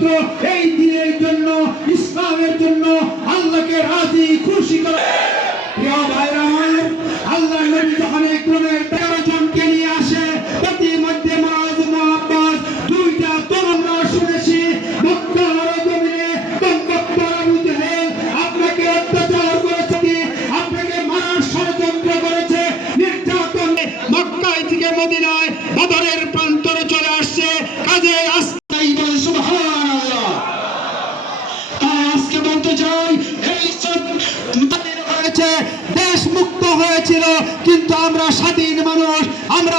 শুধুমাত্র হয়েছে দেশ মুক্ত হয়েছিল কিন্তু আমরা স্বাধীন মানুষ আমরা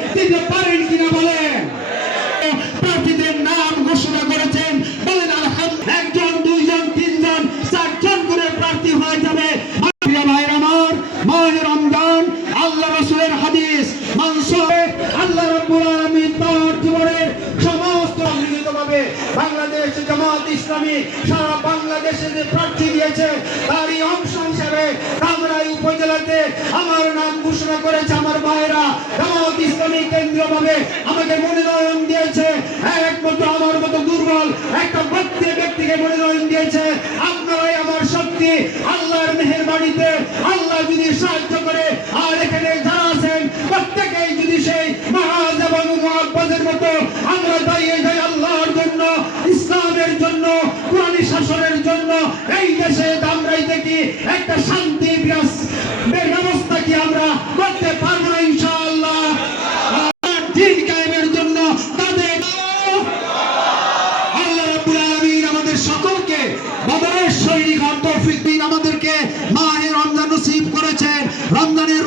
বাংলাদেশ জামাত ইসলামী, সারা বাংলাদেশে যে প্রার্থী দিয়েছে। তারই অংশ হিসাবে কামরাই উপজেলাতে আমার নাম ঘোষণা করেছে আমার ভাইয়েরা। জামাত ইসলামী কেন্দ্র ভাবে আমাকে মনোনয়ন দিয়েছে। একমাত্র আমার মতো দুর্বল একটা ব্যক্তি, ব্যক্তিকে মনোনয়ন দিয়েছে। আপনারাই আমার শক্তি, আল্লাহর মেহের বাড়িতে আল্লাহ যদি সাহায্য রমজানের